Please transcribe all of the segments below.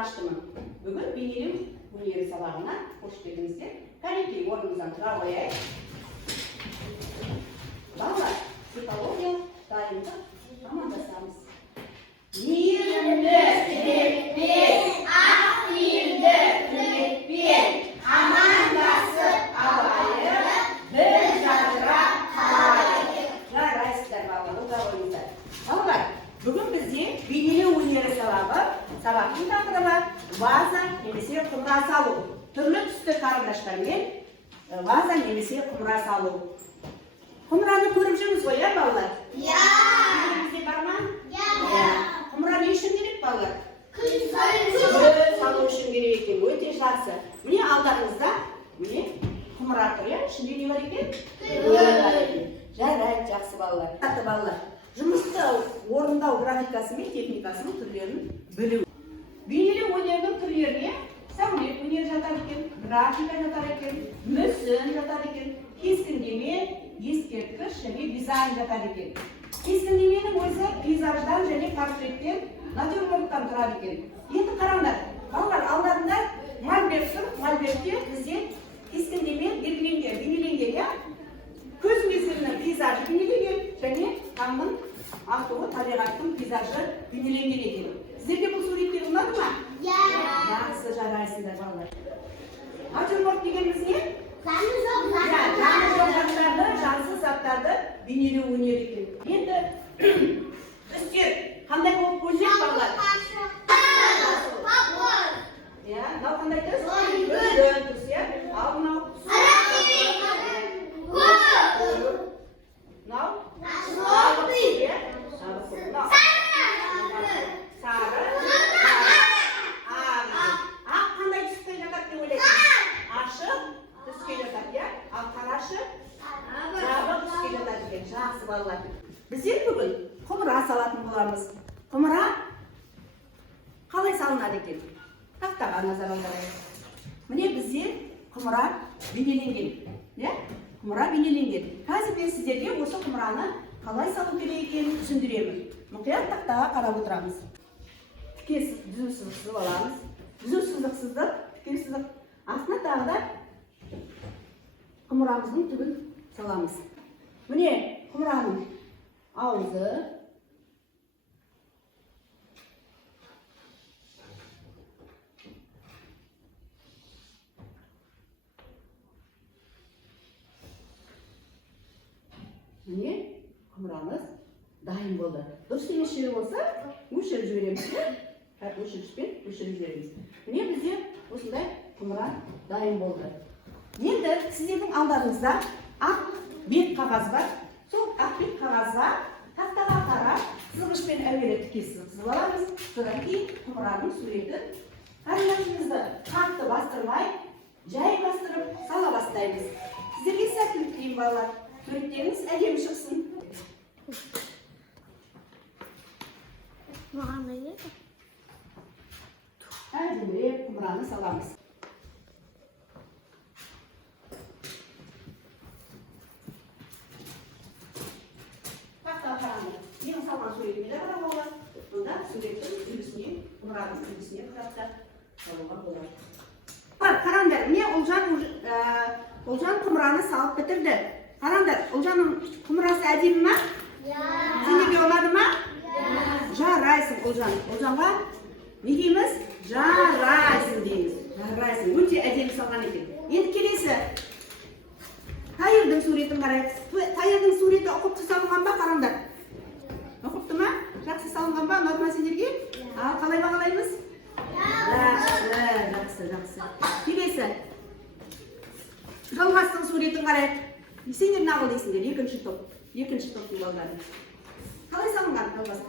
аштымын. Бүгін бейнелеу өнері сабағына қош келдіңіздер. Кәнекей орнымыздан тұра қояйық. Балалар, психологиялық дайындық амандасамыз. Мейірімді тілекпен, ақ пейілді тілекпен, амандасып алайық, бір жадырап қалайық. Жарайсыздар балалар, ода ойыңыздар. Балалар, бүгін бізде бейнелеу өнері сабағы, сабақтың тақырыбы ваза немесе құмыра салу. Түрлі түсті қарындаштармен ваза немесе құмыра салу. Құмыраны көріп жүрміз ғой, балалар? Иә. Бізде бар ма? Иә. Құмыра не үшін керек, балалар? Күн салу үшін керек екен, өте жақсы. Міне алдарыңызда, міне құмыра тұр, ішінде не бар екен? Жарайды, жақсы балалар. Қатты балалар, жұмысты орындау графикасы мен техникасының түрлерін білу. Бейнелеу өнерінің түрлеріне сәулет өнері жатар екен, графика жатар екен, мүсін жатар екен, кескіндеме, ескерткіш және дизайн жатар екен. Кескіндеменің өзі пейзаждан және портреттен, натюрморттан тұрады екен. Енді қараңдар, балалар алдарында мольберт тұр, мольбертте бізде кескіндеме белгіленген, бейнеленген, көзіміздегі пейзажы бейнеленген және таңның атуы, табиғаттың пейзажы бейнеленген екен. Сіздерге бұл суреттер ұнады ма? Жақсы, жарайсыздар балалар. Натюрморт дегеніміз не? Жаны жоқ заттарды, жансыз заттарды бейнелеу өнері екен. Енді үстер қандай болып көрінеді балалар? Мынау қандай түс? Бүлдір түс, ал мынау? Мынау? Сары. Ақ қандай түске жатады деп ойлайсың? Ашық түске жатады, ал қарашы жабық түске жатады екен. Жақсы балалар. Біздер бүгін құмыра салатын боламыз. Құмыра қалай салынады екен? Тақтаға назар аударайық. Міне бізде құмыра бейнеленген. Құмыра бейнеленген. Қазір мен сіздерге осы құмыраны қалай салу керек екенін түсіндіремін. Мұқият тақтаға қарап отырамыз. Тіке түзу сызық сызып аламыз. Түзу сызық сыздық, тіке сызық. Астына тағы да құмырамыздың түбін саламыз. Міне құмыраның аузы. Міне құмырамыз дайын болды. Дұрыс емес жері болса, өшіріп жібереміз. Өшіргішпен өшіріп жібереміз. Міне бізде осындай құмыра дайын болды. Енді сіздердің алдарыңызда ақ бет қағаз бар. Сол ақ бет қағазға тақтаға қарап, сызғышпен әуелі тіке сызып аламыз. Содан кейін құмыраның суретін қарындашымызды қатты бастырмай, жай бастырып сала бастаймыз. Сіздерге сәттілік тілеймін балалар. Суреттеріңіз әдемі шықсын. Әдемірек құмыраны саламыз. Тақтаға қараңдар. Менің салған суретіме де қарап алыңдар. Онда суреттің үлгісіне, құмыраның үлгісіне құратта салуға болады. Қараңдар, міне Ұлжан құмыраны салып бітірді. Қараңдар, Ұлжанның құмырасы әдемі ма? Сендерге ұнады ма? Жарайсың, Ұлжан. Ұлжанға не дейміз? Жарайсың дейміз. Жарайсың. Өте әдемі салған екен. Енді келесі. Тайырдың суретін қарайық. Тайырдың суреті ұқыпты салынған ба? Қараңдар. Ұқыпты ма? Жақсы салынған ба? Ұнады ма сендерге? Ал қалай бағалаймыз? Жақсы. Келесі. Жалғастың суретін қарайық. Сендер нағыл дейсіңдер, екінші топтың балдары. Қалай салынған жалғастық?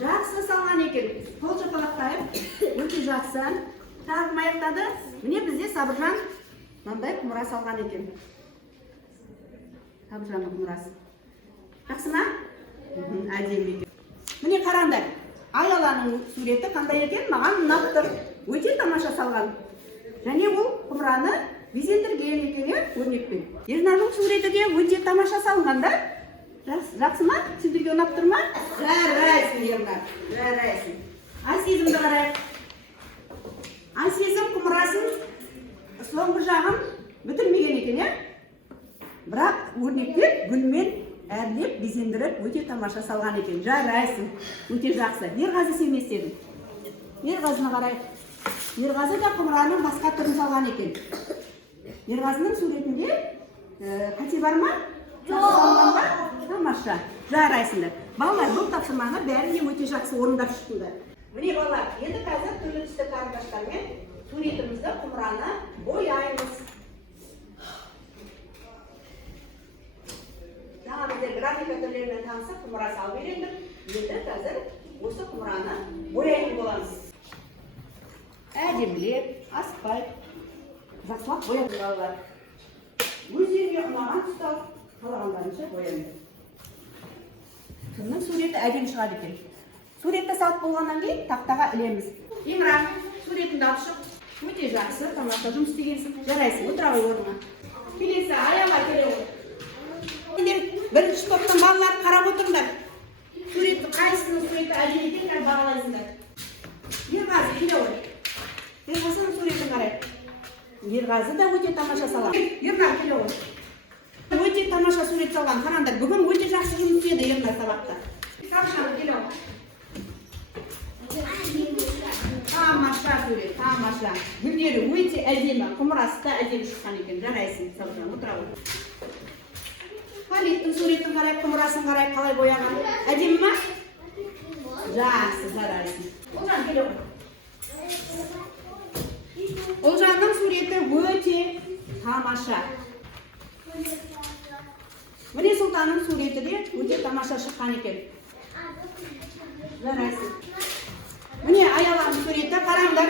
Жақсы салған екен. Қол шапалақтайық. Өте жақсы. Тағым аяқтады. Міне бізде Сабыржан мынандай құмыра салған екен. Сабыржанның құмырасы. Жақсы ма? Әдемі екен. Міне қараңдар. Аяланың суреті қандай екен? Маған ұнап тұр. Өте тамаша салған. Және ол құмыраны безендірген екен, өрнекпен. Ернардың суреті де өте тамаша салынған да? Жақсы ма? Сендерге ұнап тұр ма? Жарайсың, Ернар. Жарайсың. Асизімді қарайық. Айсезім құмырасын соңғы жағын бітірмеген екен, бірақ өрнектеп гүлмен әрлеп, безендіріп, өте тамаша салған екен. Жарайсың, өте жақсы. Ерғазы сен не істедің? Ерғазыны қарайық. Ерғазы да құмыраның басқа түрін салған екен. Ерғазының суретінде қате бар ма? Жоқ. Тамаша. Жарайсыңдар. Балалар, бұл тапсырманы бәріне өте жақсы орындап шықтыңдар. Міне балалар, енді қазір түрлі түсті қарындаштармен суретімізді құмыраны бояймыз. Жаңа біздер графика түрлерімен танысып, құмыра салып үйрендік. Енді қазір осы құмыраны бояйтын боламыз. Әдемілеп, аспай, жақсылап бояймыз балалар. Өздеріне ұнаған тұста қалағандарынша бояймыз. Кімнің суреті әдемі шығады екен. Суретті салып болғаннан кейін тақтаға ілеміз. Имран, суретіңді алып шық. Өте жақсы, тамаша жұмыс істегенсің. Жарайсың, отыра ғой орныңа. Келесі аяға келе ғой. Бірінші топтың балаларды қарап отырыңдар. Суретті қайсының суреті әдемі екенін бағалайсыңдар. Ерғазы келе ғой. Ерғазының суретін қарай. Ерғазы да өте тамаша салған. Ерғазы келе ғой. Өте тамаша сурет салған. Қараңдар, бүгін өте жақсы жұмыс істеді Ерғазы сабақта. Сақшаны келе ғой. Тамаша сурет, тамаша. Гүлдері өте әдемі, құмырасы да әдемі шыққан екен. Жарайсың, Сақшан, отыра ғой. Халиттің суретін қарай, құмырасын қарай, қалай бояған. Әдемі ма? Жақсы, жарайсың. Олжан келе ғой. Олжанның суреті өте тамаша. Міне Сұлтанның суреті де өте тамаша шыққан екен. Жарайсың. Міне Аяланың суреті қараңдар.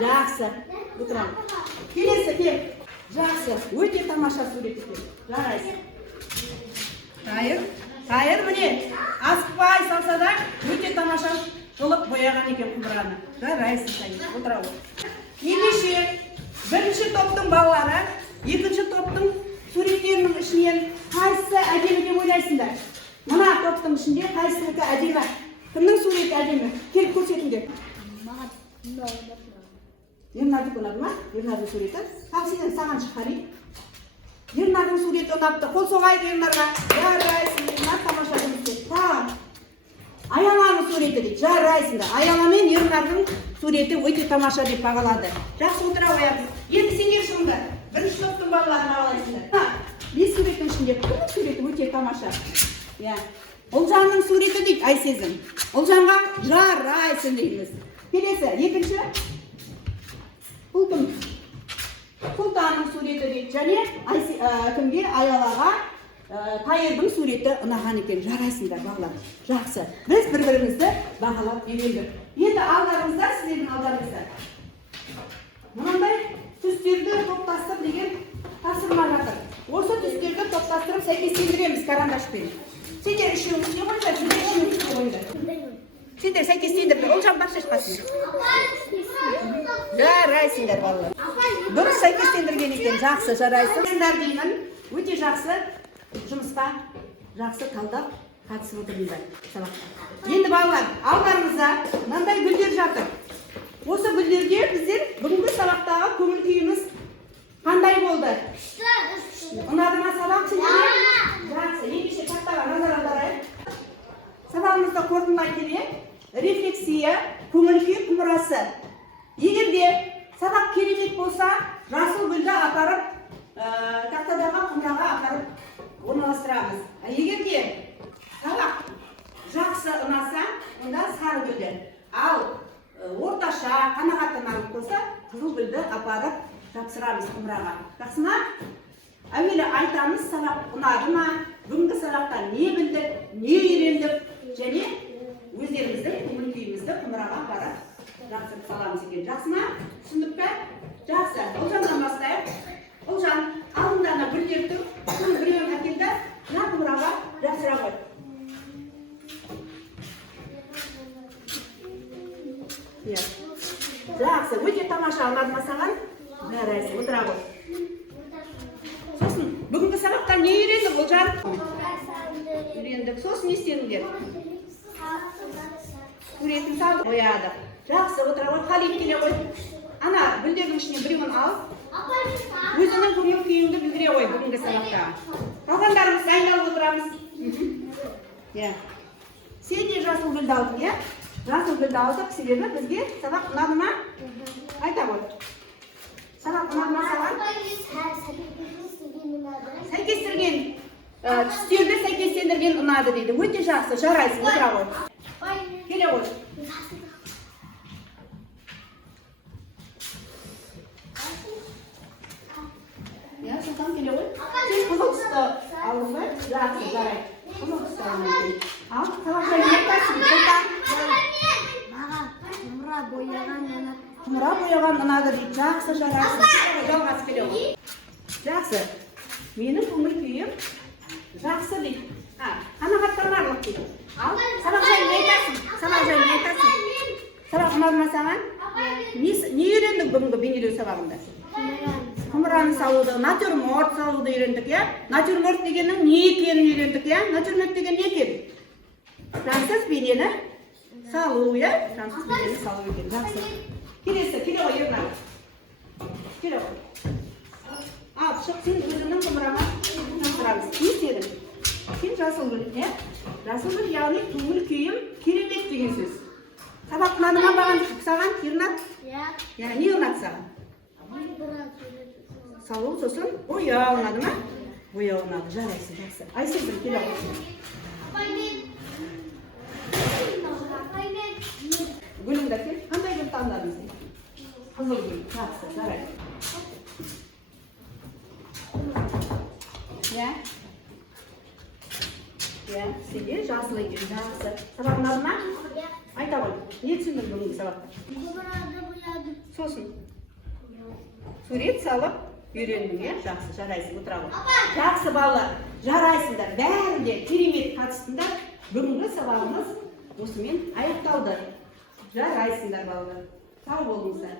Жақсы. Отырам. Келесі кел. Жақсы. Өте тамаша сурет екен. Жарайсың. Қайыр міне. Аспай салса да өте тамаша жылып бояған екен құмыраны. Жарайсың. Отыра ғой. Ендеше бірінші топтың балалары, екінші топтың суреттерінің ішінен қайсысы әдемі деп ойлайсыңдар? Мына топтың ішінде қайсысы әдемі? Кімнің суреті әдемі? Келіп көрсетіңдер. Ернардың ұнады ма? Ернардың суреті. Сен саған шығарайын. Ернардың суреті ұнапты. Қол соғайды Ернарға. Жарайсың, Ернар тамаша жұмыс істеді. Аяланың суреті дейді. Жарайсыңдар. Аяла мен Ернардың суреті өте тамаша деп бағалады. Жақсы отыра қоямыз. Енді сендер шыңдар. Бірінші топтың балаларын бағалайсыңдар. Бес суреттің ішінде кімнің суреті өте тамаша? Олжанның суреті дейді, Айсезім. Олжанға жарайсың дейміз. Келесі, екінші. Сұлтанның суреті дейді. Және кімге Аялаға Тайырдың суреті ұнаған екен. Жарайсыңдар балалар. Жақсы. Біз бір-бірімізді бағалап үйрендік. Енді алдарыңызда, сіздердің алдарыңызда. Мынандай түстерді топтастыр деген тапсырма жатыр. Осы түстерді топтастырып сәйкестендіреміз карандашпен. Сендер үшеуіңізге қойыңдар, сендер үшеуіңізге қойыңдар. Сендер сәйкестендірдіңдер. Олжан бар шешқасын. Жарайсыңдар балалар. Дұрыс сәйкестендірген екен. Жақсы, жарайсың. Сендер деймін, өте жақсы жұмысқа жақсы талдап қатысып отырыңдар сабаққа. Енді балалар, алдарыңызда мынандай гүлдер жатыр. Осы гүлдерге біздер бүгінгі сабақтағы көңіл күйіміз қандай болды? Ұнады ма сабақ сендерге? Жақсы, ендеше тақтаға назар аударайық. Сабағымызды қорытындылай келе, рефлексия, көңіл күй құмырасы. Егер де сабақ керемет болса, жасыл гүлді апарып, тақтадағы құмыраға апарып орналастырамыз. Егер де сабақ жақсы ұнаса, онда сары гүлді. Ал орташа, қанағаттанарлық болса, қызыл гүлді апарып жапсырамыз құмыраға. Жақсы ма? Әуелі айтамыз, сабақ ұнады ма? Бүгінгі сабақта не білдік, не үйрендік, және өздеріміздің көңіл күйімізді құмыраға апарып жапсырып саламыз екен. Жақсы ма? Түсіндік пе? Жақсы. Олжаннан бастайық. Олжан, алдыңда гүлдер тұр. Соның біреуін әкелді, мына құмыраға жапсыра қой. Жақсы, өте тамаша ұнады ма саған? Жарайсың, отыра қой. Сосын, бүгінгі сабақта не үйрендік, Олжан? Үйрендік. Сосын не істедіңдер? Суретін салдық, боядық. Жақсы, отыра қой. Халид келе қой. Ана, гүлдердің ішінен біреуін ал. Өзінің көңіл күйіңді білдіре қой бүгінгі сабақта. Қалғандарымыз дайындалып отырамыз. Иә. Сен де жасыл гүлді алдың, иә? Жасыл гүлді алдық, себебі бізге сабақ ұнады ма? Айта ғой. Сабақ ұнады ма саған? Сәйкестірген түстерді сәйкестендірген ұнады дейді. Өте жақсы, жарайсың, отыра ғой. Келе ғой. Я сылтам келе ғой. Сен қызыл түсті алдың ба? Жақсы, жарай. Қызыл түсті алдың. Ал, сабақ жайлы аяқтайсың, сылтам. Құмыра бояған ұнады дейді. Жақсы, жарайсың. Жалғасы келе ғой. Жақсы. Менің көңіл күйім жақсы дейді. Қанағаттар барлық дейді. Ал, сабақ жайлы айтасың. Сабақ жайлы айтасың. Сабақ ұнады ма саған? Не үйрендің бүгінгі бейнелеу сабағында? Құмыраны салуды, натюрморт салуды үйрендік, иә? Натюрморт дегеннің не екенін үйрендік, иә? Натюрморт деген не екен? Француз бейнені салу, иә? Француз бейнені салу екен, жақсы. Келесі, келе ғой, Ернар. Келе ғой. Ал, шық, сен өзіңнің құмырама сұрамыз. Не істедің? Сен жасыл гүл, иә? Жасыл гүл, яғни көңіл күйім керемет деген сөз. Сабақ ұнады ма маған саған, Ернар? Иә, не ұнады саған? Салу, сосын бояу ұнады ма? Бояу ұнады, жарайсың, жақсы. Айсезім, келе ғой. Гүліңді әкел, қандай гүл таңдадың сен? Қызыл гүл, жақсы, жарай. Иә? Иә, сенде жасыл екен, жақсы. Сабақ ұнады ма? Айта ғой, не түсіндің бүгінгі сабақта? Сосын сурет салып үйрендің, иә? Жақсы, жарайсың, отыра ғой. Жақсы балалар, жарайсыңдар, бәрі де керемет қатыстыңдар. Бүгінгі сабағымыз осымен аяқталды. Жарайсыңдар балалар. Сау болыңыздар.